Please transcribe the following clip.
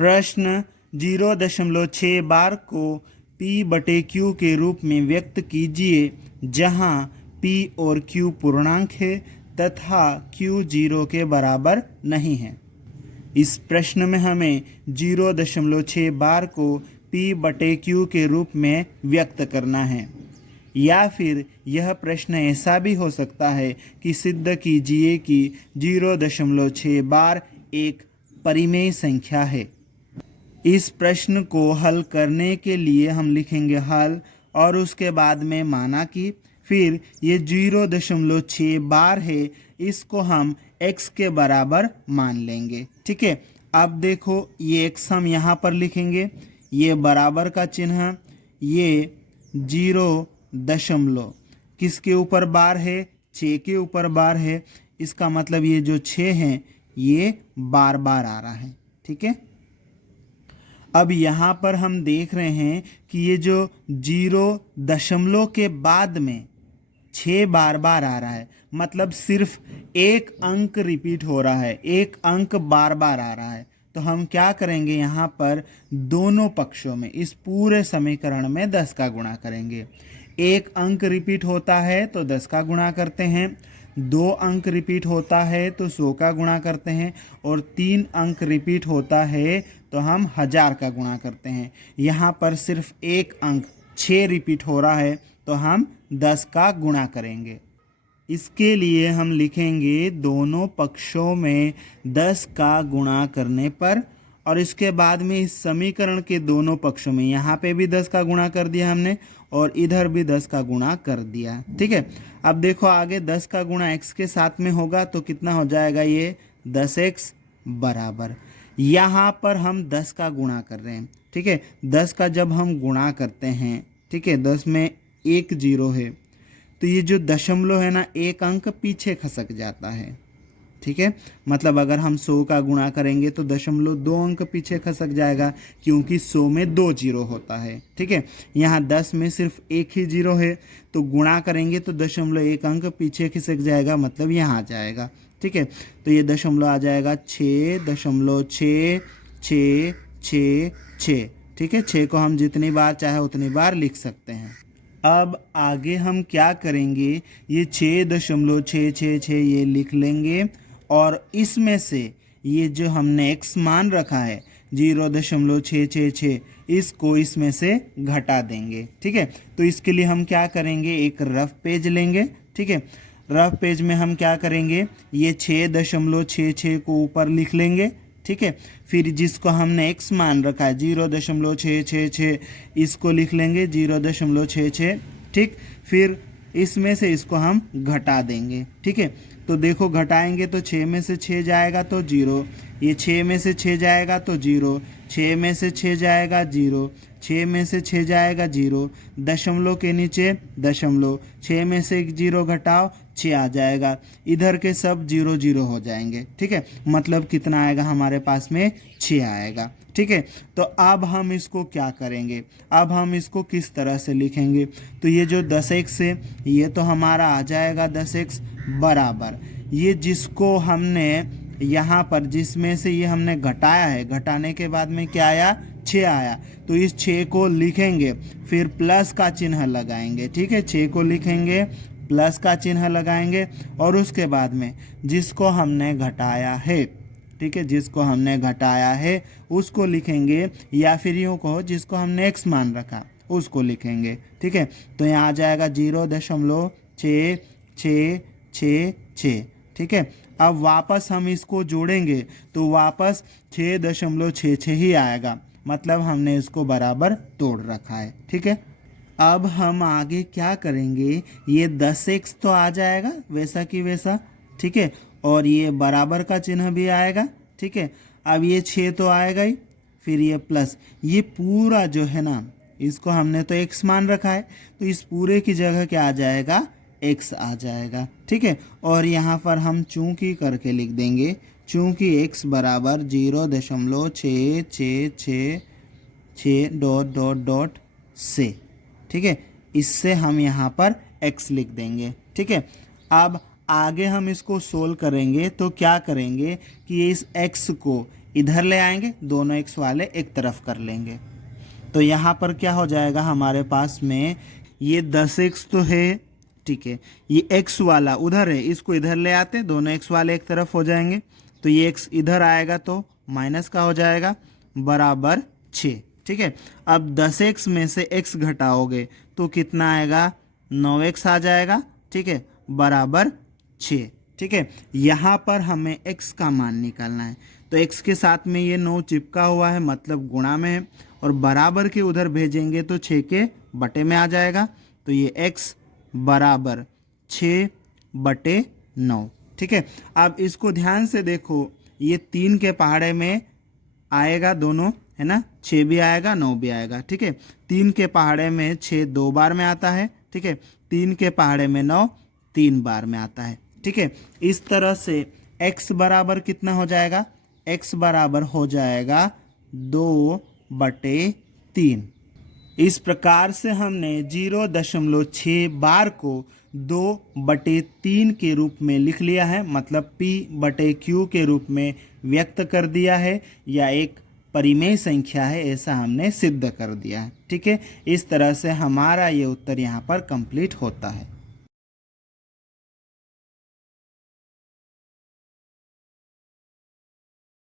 प्रश्न 0.6 बार को P/Q के रूप में व्यक्त कीजिए जहां P और Q पूर्णांक है तथा Q 0 के बराबर नहीं है। इस प्रश्न में हमें 0.6 बार को P/Q के रूप में व्यक्त करना है। या फिर यह प्रश्न ऐसा भी हो सकता है कि सिद्ध कीजिए कि 0.6 बार एक परिमेय संख्या है। इस प्रश्न को हल करने के लिए हम लिखेंगे हल और उसके बाद में माना कि फिर ये 0.6 बार है, इसको हम x के बराबर मान लेंगे। ठीक है, अब देखो ये x हम यहाँ पर लिखेंगे, ये बराबर का चिन्ह, ये 0 किसके ऊपर बार है, 6 के ऊपर बार है। इसका मतलब ये जो 6 है ये बार बार आ रहा है। ठीक है, अब यहाँ पर हम देख रहे हैं कि ये जो 0 के बाद में 6 बार बार आ रहा है, मतलब सिर्फ एक अंक रिपीट हो रहा है, एक अंक बार बार आ रहा है। तो हम क्या करेंगे, यहाँ पर दोनों पक्षों में इस पूरे समीकरण में 10 का गुणा करेंगे। एक अंक रिपीट होता है तो 10 का गुणा करते हैं, 2 अंक रिपीट होता है तो 100 का गुणा करते हैं, और 3 अंक रिपीट होता है तो हम 1000 का गुणा करते हैं। यहाँ पर सिर्फ एक अंक 6 रिपीट हो रहा है तो हम 10 का गुणा करेंगे। इसके लिए हम लिखेंगे दोनों पक्षों में 10 का गुणा करने पर, और इसके बाद में इस समीकरण के दोनों पक्षों में यहाँ पे भी 10 का गुणा कर दिया हमने और इधर भी 10 का गुणा कर दिया। ठीक है, अब देखो आगे 10 का गुणा x के साथ में होगा तो कितना हो जाएगा, ये 10x बराबर, यहाँ पर हम 10 का गुणा कर रहे हैं। ठीक है, 10 का जब हम गुणा करते हैं, ठीक है, 10 में एक 0 है तो ये जो दशमलव है ना, एक अंक पीछे खसक जाता है। ठीक है, मतलब अगर हम 100 का गुणा करेंगे तो 0.2 अंक पीछे खसक जाएगा, क्योंकि 100 में 2 0 होता है। ठीक है, यहाँ 10 में सिर्फ एक ही 0 है तो गुणा करेंगे तो 0.1 अंक पीछे खिसक जाएगा, मतलब यहाँ आ जाएगा। ठीक है, तो ये दशमलव आ जाएगा 6.66666। ठीक है, 6 को हम जितनी बार चाहे उतनी बार लिख सकते हैं। अब आगे हम क्या करेंगे, ये 6.666 ये लिख लेंगे और इसमें से ये जो हमने x मान रखा है 0.666, इसको इसमें से घटा देंगे। ठीक है, तो इसके लिए हम क्या करेंगे, एक रफ पेज लेंगे। ठीक है, रफ पेज में हम क्या करेंगे, ये 6.66 को ऊपर लिख लेंगे। ठीक है, फिर जिसको हमने x मान रखा है 0.666, इसको लिख लेंगे 0.66। ठीक, फिर इसमें से इसको हम घटा देंगे। ठीक है, तो देखो घटाएंगे तो 6 में से 6 जाएगा तो 0, ये 6 में से 6 जाएगा तो 0, 6 में से 6 जाएगा 0, 6 में से 6 जाएगा 0, दशमलव के नीचे दशमलव, 6 में से एक 0 घटाओ 6 आ जाएगा, इधर के सब 0 0 हो जाएंगे। ठीक है, मतलब कितना आएगा हमारे पास में, 6 आएगा। ठीक है, तो अब हम इसको क्या करेंगे, अब हम इसको किस तरह से लिखेंगे, तो ये जो 10x है ये तो हमारा आ जाएगा 10x बराबर, ये जिसको हमने यहाँ पर जिसमें से ये हमने घटाया है, घटाने के बाद में क्या आया, 6 आया, तो इस 6 को लिखेंगे, फिर प्लस का चिन्ह लगाएंगे। ठीक है, 6 को लिखेंगे, प्लस का चिन्ह लगाएंगे और उसके बाद में जिसको हमने घटाया है, ठीक है, जिसको हमने घटाया है उसको लिखेंगे, या फिर यूँ कहो जिसको हमने x मान रखा उसको लिखेंगे। ठीक है, तो यहाँ आ जाएगा 0.6666। ठीक है, अब वापस हम इसको जोड़ेंगे तो वापस 6.66 ही आएगा, मतलब हमने इसको बराबर तोड़ रखा है। ठीक है, अब हम आगे क्या करेंगे, ये 10x तो आ जाएगा वैसा कि वैसा। ठीक है, और ये बराबर का चिन्ह भी आएगा। ठीक है, अब ये 6 तो आएगा ही, फिर ये प्लस, ये पूरा जो है ना, इसको हमने तो x मान रखा है तो इस पूरे की जगह क्या आ जाएगा, x आ जाएगा। ठीक है, और यहाँ पर हम चूंकि करके लिख देंगे, चूंकि x बराबर 0.666 ... से। ठीक है, इससे हम यहाँ पर x लिख देंगे। ठीक है, अब आगे हम इसको सोल्व करेंगे तो क्या करेंगे कि इस x को इधर ले आएंगे, दोनों एक्स वाले एक तरफ कर लेंगे। तो यहाँ पर क्या हो जाएगा हमारे पास में, ये 10x तो है, ठीक है, ये x वाला उधर है, इसको इधर ले आते हैं, दोनों x वाले एक तरफ हो जाएंगे। तो ये x इधर आएगा तो माइनस का हो जाएगा, बराबर 6। ठीक है, अब 10x में से x घटाओगे तो कितना आएगा, 9x आ जाएगा। ठीक है, बराबर 6। ठीक है, यहाँ पर हमें x का मान निकालना है। तो x के साथ में ये 9 चिपका हुआ है, मतलब गुणा में है, और बराबर के उधर भेजेंगे तो 6 के बटे में आ जाएगा। तो ये x बराबर 6/9। ठीक है, अब इसको ध्यान से देखो, ये 3 के पहाड़े में आएगा दोनों, है ना, 6 भी आएगा 9 भी आएगा। ठीक है, 3 के पहाड़े में 6 2 बार में आता है। ठीक है, 3 के पहाड़े में 9 3 बार में आता है। ठीक है, इस तरह से x बराबर कितना हो जाएगा, x बराबर हो जाएगा 2/3। इस प्रकार से हमने 0.6 बार को 2/3 के रूप में लिख लिया है, मतलब p/q के रूप में व्यक्त कर दिया है, या एक परिमेय संख्या है ऐसा हमने सिद्ध कर दिया है। ठीक है, इस तरह से हमारा ये उत्तर यहाँ पर कंप्लीट होता है।